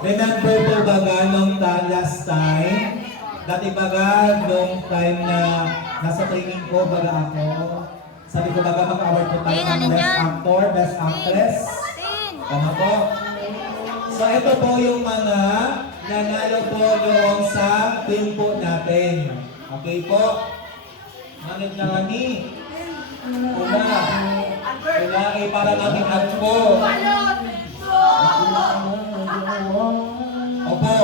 Remember po baga nung last time? Dati baga nung time na nasa training ko baga ako. Sabi ko baga mag-award po tayo ng Best Actor, Best Actress. Tama po. So ito po yung mga nanalo po noong sa team po natin. Okay po? Manit na kami. Una. Una ay para natin po. Opo.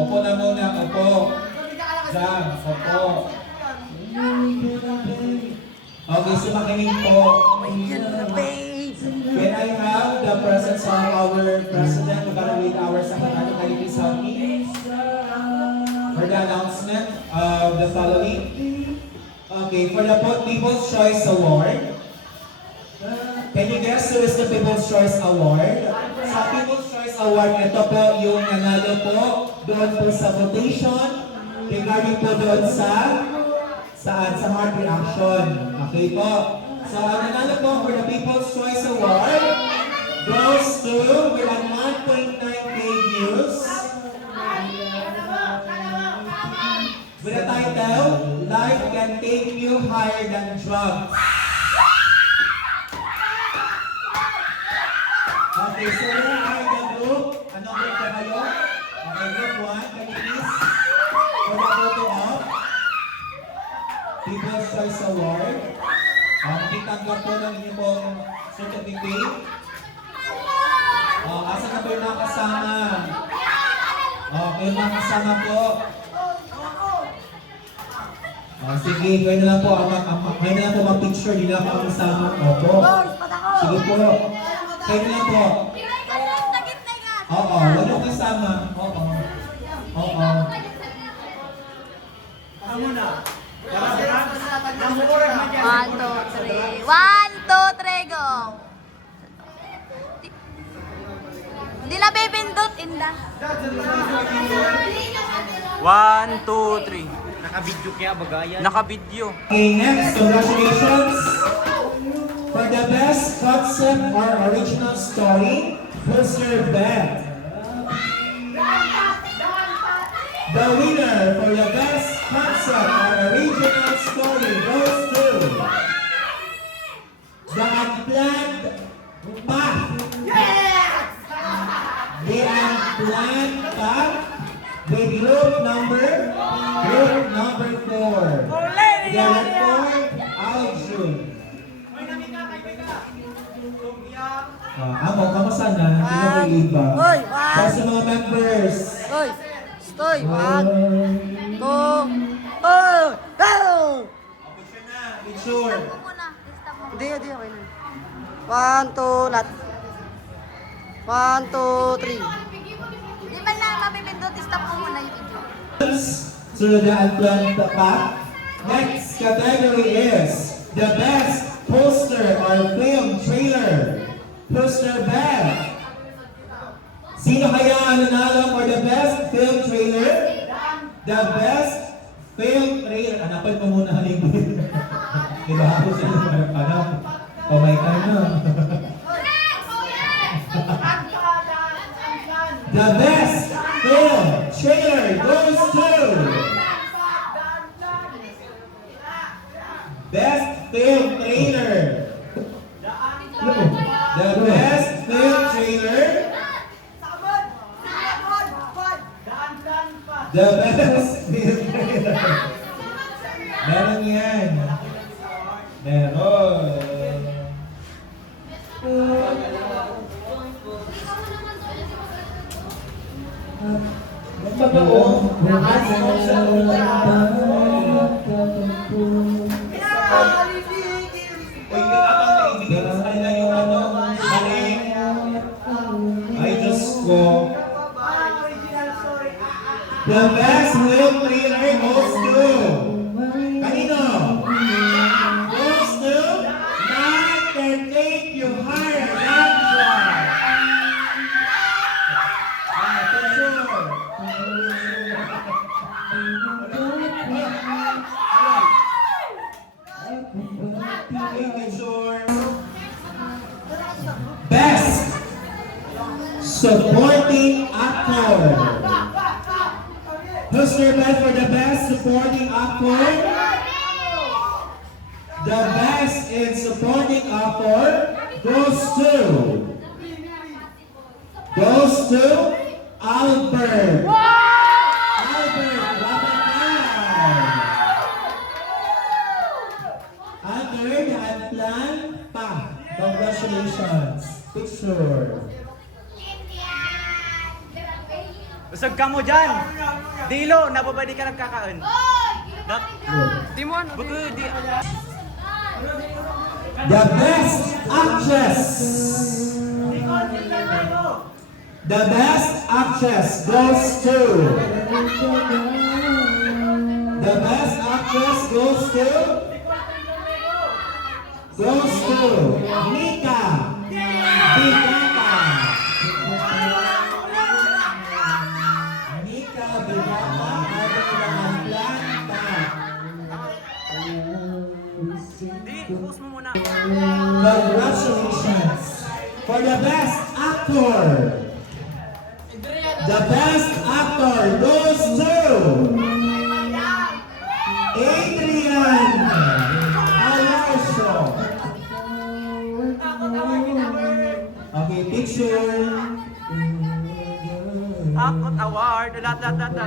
Opo na muna. Opo. Diyan. Opo. Okay, so makinig po. Can I have the presence of our president? We're gonna read our secretary. Can you please help me? For the announcement of the following. Okay, for the People's Choice Award. Can you guess who is the People's Choice Award? Sa People's Choice Award, ito po yung nanalo po doon po sa votation. Regarding po doon sa saan? Sa heart reaction. Okay po. So, ang nanalo po for the People's Choice Award goes to with a 1.9K views. With the title, Life Can Take You Higher Than Drugs. Okay, so where are the group? Anong group na kayo? Okay, group 1, can you please? For the photo of People's Choice Award. Itanggap po ng inyong pong certificate. Asa na po yung mga kasama? Okay, mga kasama po. Sige, kayo na lang po mag-picture. Hindi na ako kasama. Opo. Sige po. Kayo na lang po. Oo, wala ko kasama. Oo. Oo. Ano na? 1, 2, 3. 1, 2, 3, go! Hindi na bibindot, Inda. 1, 2, 3. Naka-video kaya bagayan. Naka-video. Okay, next, congratulations for the best concept or original story, Mr. Beth. The winner for the best concept or original story goes to The Unplanned Path. The Unplanned Path with group number 4. Director Aljun. Amo, kamusta na? Hindi na may iba. Para sa mga members. Stoy! 1, 2, go! Picture na, picture. Stop mo muna. Stop mo. Hindi, okay na. 1, 2, not. 1, 2, 3. Di ba na mabibindot? Stop mo muna yung video. To the Unplanned Path. Next category is the best poster or film trailer. Poster Beth. Sino kaya ang nanalo for the best film trailer? The best film trailer. Hanapan mo muna halibin. Diba ako sa inyo hanap? Kamay ka na. The best film trailer goes to Best Film Trailer. The best film trailer. The best film trailer. Meron yan. Meron. The best film trailer goes to kanino? Goes to Life Can Take You Higher Than Drugs. For sure. Best Supporting Actor. Who's nearby for the best supporting actor? The best in supporting actor goes to Albert. Albert Rabacan. Albert had plan pa. Congratulations. Picture. Usag ka mo dyan. Dilo, nababadi ka nagkakaon. Di mo ano? Bago, di. The best actress. The best actress goes to. The best actress goes to. Mika Bigata. Mika Bigata. Ada ilang planta. Di, focus mo muna. Congratulations for the best actor. The best actor goes to Adrian Alonso. Okay, picture. Akot award. Lahat.